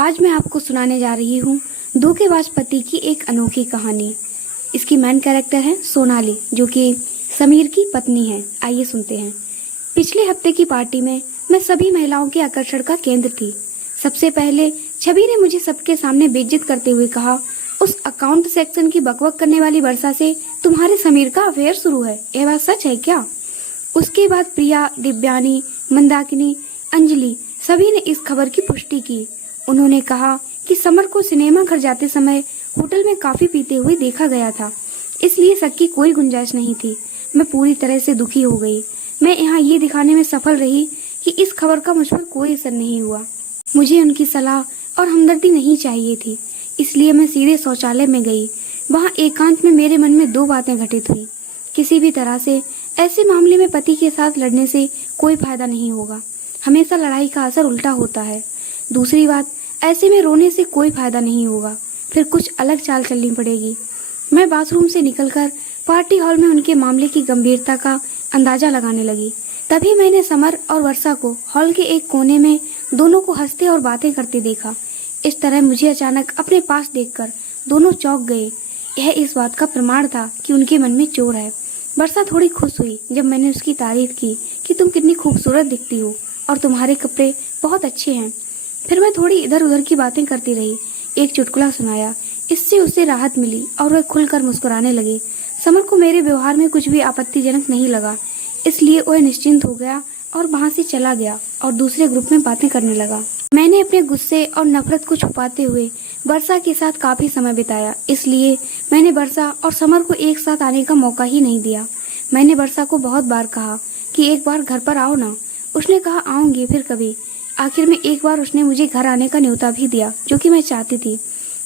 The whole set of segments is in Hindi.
आज मैं आपको सुनाने जा रही हूँ धोखेबाज पति की एक अनोखी कहानी। इसकी मेन कैरेक्टर है सोनाली, जो कि समीर की पत्नी है। आइए सुनते हैं। पिछले हफ्ते की पार्टी में मैं सभी महिलाओं के आकर्षण का केंद्र थी। सबसे पहले छवि ने मुझे सबके सामने बेइज्जत करते हुए कहा, उस अकाउंट सेक्शन की बकबक करने वाली वर्षा से तुम्हारे समीर का अफेयर शुरू है, यह बात सच है क्या? उसके बाद प्रिया, दिव्यानी, मंदाकिनी, अंजलि सभी ने इस खबर की पुष्टि की। उन्होंने कहा कि समर को सिनेमा घर जाते समय होटल में काफी पीते हुए देखा गया था, इसलिए शक की कोई गुंजाइश नहीं थी। मैं पूरी तरह से दुखी हो गई। मैं यहाँ ये दिखाने में सफल रही कि इस खबर का मुझ पर कोई असर नहीं हुआ। मुझे उनकी सलाह और हमदर्दी नहीं चाहिए थी, इसलिए मैं सीधे शौचालय में गई। वहाँ एकांत में मेरे मन में दो बातें घटित हुई। किसी भी तरह से ऐसे मामले में पति के साथ लड़ने से कोई फायदा नहीं होगा, हमेशा लड़ाई का असर उल्टा होता है। दूसरी बात, ऐसे में रोने से कोई फायदा नहीं होगा, फिर कुछ अलग चाल चलनी पड़ेगी। मैं बाथरूम से निकलकर पार्टी हॉल में उनके मामले की गंभीरता का अंदाजा लगाने लगी। तभी मैंने समर और वर्षा को हॉल के एक कोने में दोनों को हंसते और बातें करते देखा। इस तरह मुझे अचानक अपने पास देखकर दोनों चौंक गए। यह इस बात का प्रमाण था कि उनके मन में चोर है। वर्षा थोड़ी खुश हुई जब मैंने उसकी तारीफ की कि तुम कितनी खूबसूरत दिखती हो और तुम्हारे कपड़े बहुत अच्छे हैं। फिर मैं थोड़ी इधर उधर की बातें करती रही। एक चुटकुला सुनाया, इससे उसे राहत मिली और वह खुलकर मुस्कुराने लगे। समर को मेरे व्यवहार में कुछ भी आपत्तिजनक नहीं लगा, इसलिए वह निश्चिंत हो गया और वहां से चला गया और दूसरे ग्रुप में बातें करने लगा। मैंने अपने गुस्से और नफरत को छुपाते हुए वर्षा के साथ काफी समय बिताया, इसलिए मैंने वर्षा और समर को एक साथ आने का मौका ही नहीं दिया। मैंने वर्षा को बहुत बार कहा कि एक बार घर पर आओ ना। उसने कहा आऊंगी, फिर कभी। आखिर में एक बार उसने मुझे घर आने का न्योता भी दिया, जो कि मैं चाहती थी।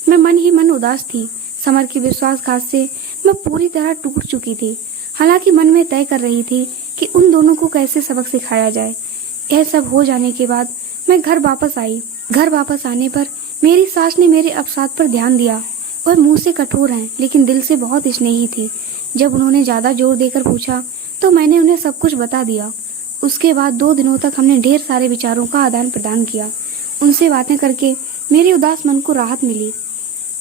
मैं मन ही मन उदास थी। समर के विश्वासघात से मैं पूरी तरह टूट चुकी थी। हालांकि मन में तय कर रही थी कि उन दोनों को कैसे सबक सिखाया जाए। यह सब हो जाने के बाद मैं घर वापस आई। घर वापस आने पर मेरी सास ने मेरे अवसाद पर ध्यान दिया। वह मुंह से कठोर हैं, लेकिन दिल से बहुत स्नेही थी। जब उन्होंने ज्यादा जोर देकर पूछा तो मैंने उन्हें सब कुछ बता दिया। उसके बाद 2 दिनों तक हमने ढेर सारे विचारों का आदान प्रदान किया। उनसे बातें करके मेरे उदास मन को राहत मिली।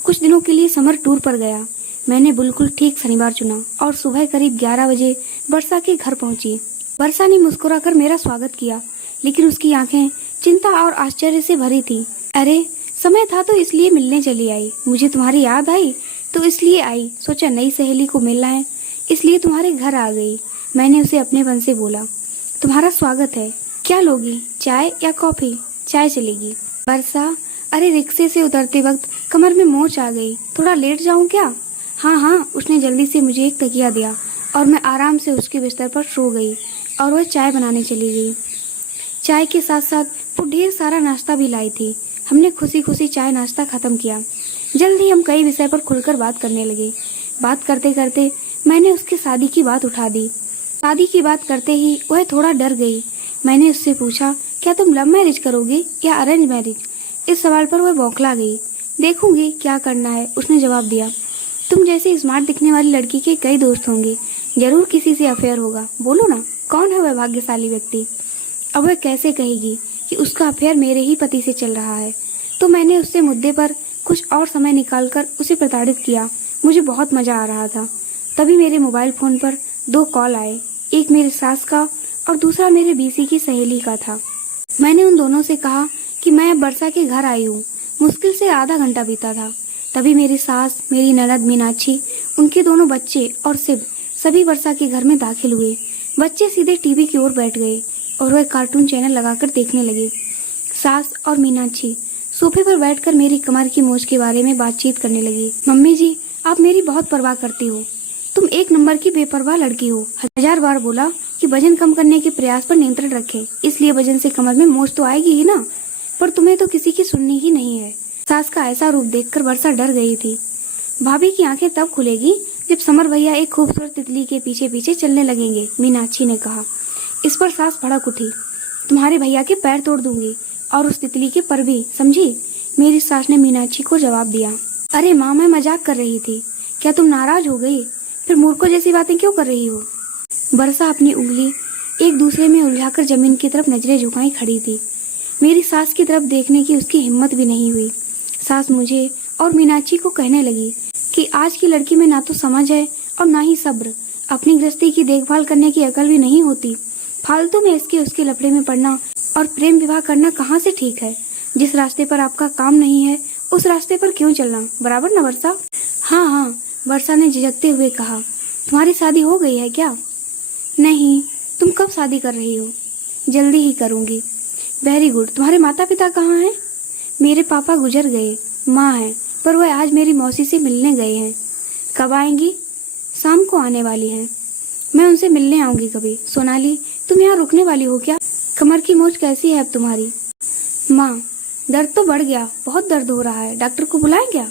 कुछ दिनों के लिए समर टूर पर गया। मैंने बिल्कुल ठीक शनिवार चुना और सुबह करीब 11 बजे वर्षा के घर पहुंची। वर्षा ने मुस्कुराकर मेरा स्वागत किया, लेकिन उसकी आंखें चिंता और आश्चर्य से भरी थी। अरे, समय था तो इसलिए मिलने चली आई। मुझे तुम्हारी याद आई तो इसलिए आई। सोचा नई सहेली को मिलना है, इसलिए तुम्हारे घर आ गई। मैंने उसे अपनेपन से बोला। तुम्हारा स्वागत है। क्या लोगी, चाय या कॉफी? चाय चलेगी। वर्षा, अरे रिक्शे से उतरते वक्त कमर में मोच आ गई, थोड़ा लेट जाऊं क्या? हाँ हाँ, उसने जल्दी से मुझे एक तकिया दिया और मैं आराम से उसके बिस्तर पर सो गई और वह चाय बनाने चली गई। चाय के साथ साथ वो ढेर सारा नाश्ता भी लाई थी। हमने खुशी खुशी चाय नाश्ता खत्म किया। जल्द ही हम कई विषय पर खुलकर बात करने लगे। बात करते करते मैंने उसकी शादी की बात उठा दी। शादी की बात करते ही वह थोड़ा डर गई। मैंने उससे पूछा, क्या तुम लव मैरिज करोगे या अरेंज मैरिज? इस सवाल पर वह बौखला गई। देखूंगी क्या करना है, उसने जवाब दिया। तुम जैसे स्मार्ट दिखने वाली लड़की के कई दोस्त होंगे, जरूर किसी से अफेयर होगा। बोलो ना, कौन है वह भाग्यशाली व्यक्ति? अब वह कैसे कहेगी कि उसका अफेयर मेरे ही पति से चल रहा है? तो मैंने उससे मुद्दे पर कुछ और समय निकालकर उसे प्रताड़ित किया। मुझे बहुत मजा आ रहा था। तभी मेरे मोबाइल फोन पर 2 कॉल आए। एक मेरे सास का और दूसरा मेरे बीसी की सहेली का था। मैंने उन दोनों से कहा कि मैं अब वर्षा के घर आई हूँ। मुश्किल से आधा घंटा बीता था। तभी मेरी सास, मेरी ननद मीनाक्षी, उनके दोनों बच्चे और शिव सभी वर्षा के घर में दाखिल हुए। बच्चे सीधे टीवी की ओर बैठ गए और वह कार्टून चैनल लगाकर देखने लगे। सास और मीनाक्षी सोफे पर बैठकर मेरी कमर की मोच के बारे में बातचीत करने लगी। मम्मी जी, आप मेरी बहुत परवाह करती हो। तुम एक नंबर की बेपरवाह लड़की हो। 1000 बार बोला कि वजन कम करने के प्रयास पर नियंत्रण रखें, इसलिए वजन से कमर में मोच तो आएगी ही ना, पर तुम्हें तो किसी की सुननी ही नहीं है। सास का ऐसा रूप देखकर वर्षा डर गई थी। भाभी की आंखें तब खुलेगी जब समर भैया एक खूबसूरत तितली के पीछे पीछे चलने लगेंगे, मीनाक्षी ने कहा। इस पर सास भड़क उठी। तुम्हारे भैया के पैर तोड़ दूंगी और उस तितली के पर भी, समझी? मेरी सास ने मीनाक्षी को जवाब दिया। अरे माँ, मैं मजाक कर रही थी। क्या तुम नाराज हो गई? फिर मूर्खों जैसी बातें क्यों कर रही हो? वर्षा अपनी उंगली एक दूसरे में उलझाकर जमीन की तरफ नजरें झुकाई खड़ी थी। मेरी सास की तरफ देखने की उसकी हिम्मत भी नहीं हुई। सास मुझे और मीनाक्षी को कहने लगी कि आज की लड़की में ना तो समझ है और ना ही सब्र। अपनी गृहस्थी की देखभाल करने की अकल भी नहीं होती। फालतू में इसके उसके लफड़े में पड़ना और प्रेम विवाह करना कहाँ से ठीक है। जिस रास्ते पर आपका काम नहीं है उस रास्ते पर क्यों चलना, बराबर ना वर्षा? हाँ हाँ, वर्षा ने झिझकते हुए कहा। तुम्हारी शादी हो गई है क्या? नहीं। तुम कब शादी कर रही हो? जल्दी ही करूंगी। Very good. तुम्हारे माता पिता कहाँ हैं? मेरे पापा गुजर गए, माँ है, पर वह आज मेरी मौसी से मिलने गए हैं। कब आएंगी? शाम को आने वाली हैं। मैं उनसे मिलने आऊंगी कभी। सोनाली, तुम यहाँ रुकने वाली हो क्या? कमर की मोच कैसी है अब तुम्हारी? माँ, दर्द तो बढ़ गया, बहुत दर्द हो रहा है, डॉक्टर को बुलाएं क्या?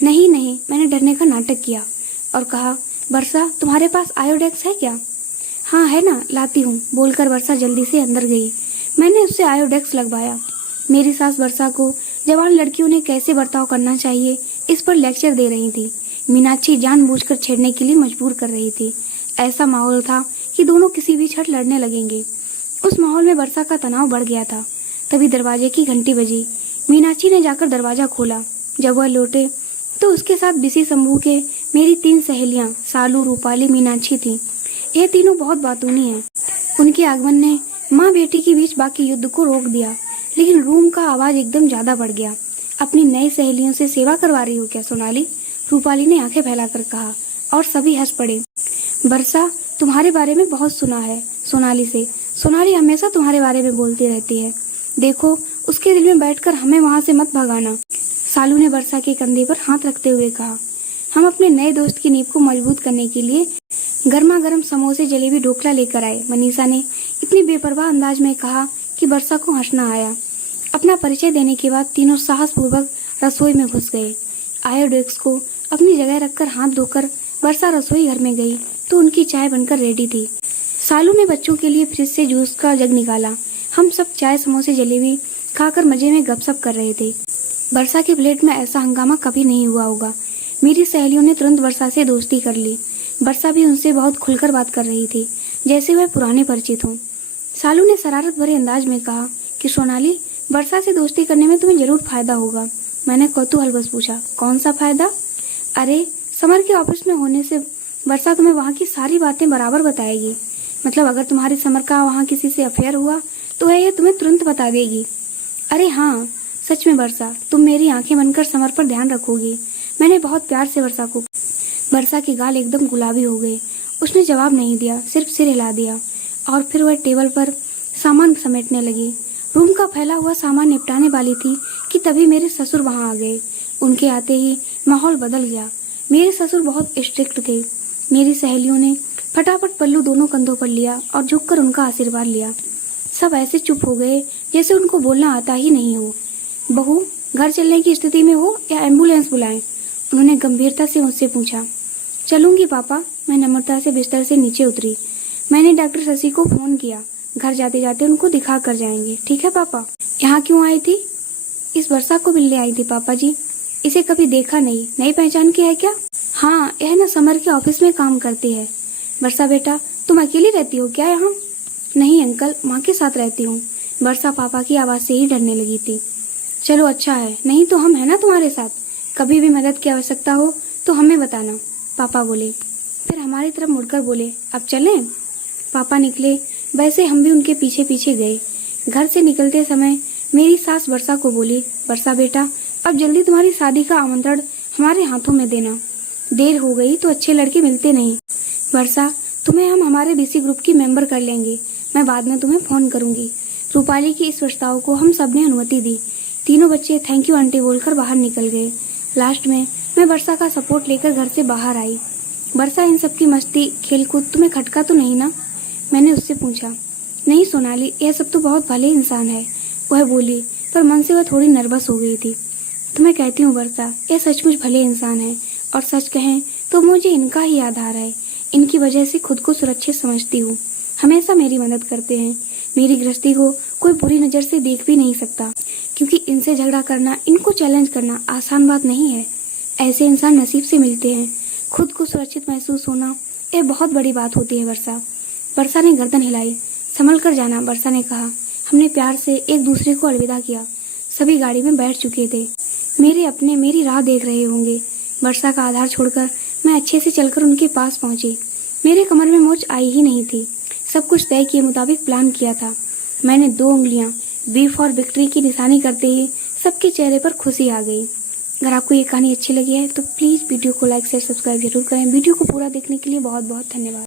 नहीं नहीं, मैंने डरने का नाटक किया और कहा, वर्षा तुम्हारे पास आयोडेक्स है क्या? हाँ है ना, लाती हूँ, बोलकर वर्षा जल्दी से अंदर गई। मैंने उससे आयोडेक्स लगवाया। मेरी सास वर्षा को जवान लड़कियों ने कैसे बर्ताव करना चाहिए इस पर लेक्चर दे रही थी। मीनाक्षी जानबूझकर छेड़ने के लिए मजबूर कर रही थी। ऐसा माहौल था कि दोनों किसी भी क्षण लड़ने लगेंगे। उस माहौल में वर्षा का तनाव बढ़ गया था। तभी दरवाजे की घंटी बजी। मीनाक्षी ने जाकर दरवाजा खोला। जब वह लौटे तो उसके साथ बीसी समूह के मेरी 3 सहेलियां सालू, रूपाली, मीनाक्षी थी। यह तीनों बहुत बातूनी हैं। उनके आगमन ने माँ बेटी के बीच बाकी युद्ध को रोक दिया, लेकिन रूम का आवाज एकदम ज्यादा बढ़ गया। अपनी नई सहेलियों से सेवा करवा रही हो क्या सोनाली? रूपाली ने आंखें फैलाकर कहा और सभी हंस पड़े। वर्षा, तुम्हारे बारे में बहुत सुना है सोनाली से। सोनाली हमेशा तुम्हारे बारे में बोलती रहती है। देखो, उसके दिल में बैठकर हमें वहाँ से मत भगाना। सालू ने वर्षा के कंधे पर हाथ रखते हुए कहा। हम अपने नए दोस्त की नींव को मजबूत करने के लिए गर्मा गर्म समोसे, जलेबी, ढोकला लेकर आए। मनीषा ने इतनी बेपरवाह अंदाज में कहा कि वर्षा को हंसना आया। अपना परिचय देने के बाद तीनों साहस पूर्वक रसोई में घुस गए। आयोडेक्स को अपनी जगह रखकर हाथ धोकर वर्षा रसोई घर में गई तो उनकी चाय बनकर रेडी थी। सालू ने बच्चों के लिए फ्रिज से जूस का जग निकाला। हम सब चाय, समोसे, जलेबी खाकर मजे में गपशप कर रहे थे। वर्षा के प्लेट में ऐसा हंगामा कभी नहीं हुआ होगा। मेरी सहेलियों ने तुरंत वर्षा से दोस्ती कर ली। वर्षा भी उनसे बहुत खुलकर बात कर रही थी, जैसे वह पुराने परिचित हों। सालू ने शरारत भरे अंदाज में कहा कि सोनाली, वर्षा से दोस्ती करने में तुम्हें जरूर फायदा होगा। मैंने कौतूहलवश पूछा, कौन सा फायदा? अरे, समर के ऑफिस में होने से वर्षा तुम्हें वहाँ की सारी बातें बराबर बताएगी। मतलब अगर तुम्हारी समर का वहाँ किसी से अफेयर हुआ तो वह यह तुम्हें तुरंत बता देगी। अरे हाँ, सच में वर्षा, तुम मेरी आंखें बनकर समर पर ध्यान रखोगी। मैंने बहुत प्यार से वर्षा को। वर्षा के गाल एकदम गुलाबी हो गए। उसने जवाब नहीं दिया, सिर्फ सिर हिला दिया और फिर वह टेबल पर सामान समेटने लगी। रूम का फैला हुआ सामान निपटाने वाली थी कि तभी मेरे ससुर वहां आ गए। उनके आते ही माहौल बदल गया। मेरे ससुर बहुत स्ट्रिक्ट थे। मेरी सहेलियों ने फटाफट पल्लू दोनों कंधों पर लिया और झुककर उनका आशीर्वाद लिया। सब ऐसे चुप हो गए जैसे उनको बोलना आता ही नहीं हो। बहू, घर चलने की स्थिति में हो या एम्बुलेंस बुलाएं? उन्होंने गंभीरता से मुझसे पूछा। चलूंगी पापा, मैं नम्रता से बिस्तर से नीचे उतरी। मैंने डॉक्टर शशि को फोन किया। घर जाते जाते उनको दिखा कर जाएंगे। ठीक है पापा। यहाँ क्यों आई थी? इस वर्षा को मिलने आई थी पापा जी। इसे कभी देखा नहीं, नई पहचान की है क्या? हाँ, यह ना समर के ऑफिस में काम करती है। वर्षा बेटा, तुम अकेली रहती हो क्या यहाँ? नहीं अंकल, माँ के साथ रहती हूँ। वर्षा पापा की आवाज से ही डरने लगी थी। चलो अच्छा है, नहीं तो हम है ना तुम्हारे साथ। कभी भी मदद की आवश्यकता हो तो हमें बताना, पापा बोले। फिर हमारी तरफ मुड़कर बोले, अब चलें? पापा निकले। वैसे हम भी उनके पीछे पीछे गए। घर से निकलते समय मेरी सास वर्षा को बोली, वर्षा बेटा, अब जल्दी तुम्हारी शादी का आमंत्रण हमारे हाथों में देना। देर हो गई तो अच्छे लड़के मिलते नहीं। वर्षा, तुम्हें हम हमारे बीसी ग्रुप की मेंबर कर लेंगे। मैं बाद में तुम्हें फोन करूंगी। रूपाली की इस प्रस्ताव को हम सबने अनुमति दी। तीनों बच्चे थैंक यू आंटी बोलकर बाहर निकल गए। लास्ट में मैं वर्षा का सपोर्ट लेकर घर से बाहर आई। वर्षा, इन सबकी मस्ती खेलकूद तुम्हें खटका तो नहीं ना? मैंने उससे पूछा। नहीं सोनाली, यह सब तो बहुत भले इंसान है, वह बोली, पर मन से वह थोड़ी नर्वस हो गई थी। तो मैं कहती हूँ वर्षा, यह सचमुच भले इंसान है और सच कहें तो मुझे इनका ही आधार है। इनकी वजह से खुद को सुरक्षित समझती हूँ। हमेशा मेरी मदद करते हैं। मेरी गृहस्थी को कोई बुरी नजर से देख भी नहीं सकता, क्योंकि इनसे झगड़ा करना, इनको चैलेंज करना आसान बात नहीं है। ऐसे इंसान नसीब से मिलते हैं। खुद को सुरक्षित महसूस होना यह बहुत बड़ी बात होती है। वर्षा ने गर्दन हिलाई। संभल कर जाना, वर्षा ने कहा। हमने प्यार से एक दूसरे को अलविदा किया। सभी गाड़ी में बैठ चुके थे। मेरे अपने मेरी राह देख रहे होंगे। वर्षा का आधार छोड़कर मैं अच्छे से चलकर उनके पास पहुंची। मेरे कमर में मोच आई ही नहीं थी। सब कुछ तय किए मुताबिक प्लान किया था। मैंने 2 उंगलियां बी फॉर विक्ट्री की निशानी करते ही सबके चेहरे पर खुशी आ गई। अगर आपको ये कहानी अच्छी लगी है तो प्लीज़ वीडियो को लाइक शेयर सब्सक्राइब जरूर करें। वीडियो को पूरा देखने के लिए बहुत बहुत धन्यवाद।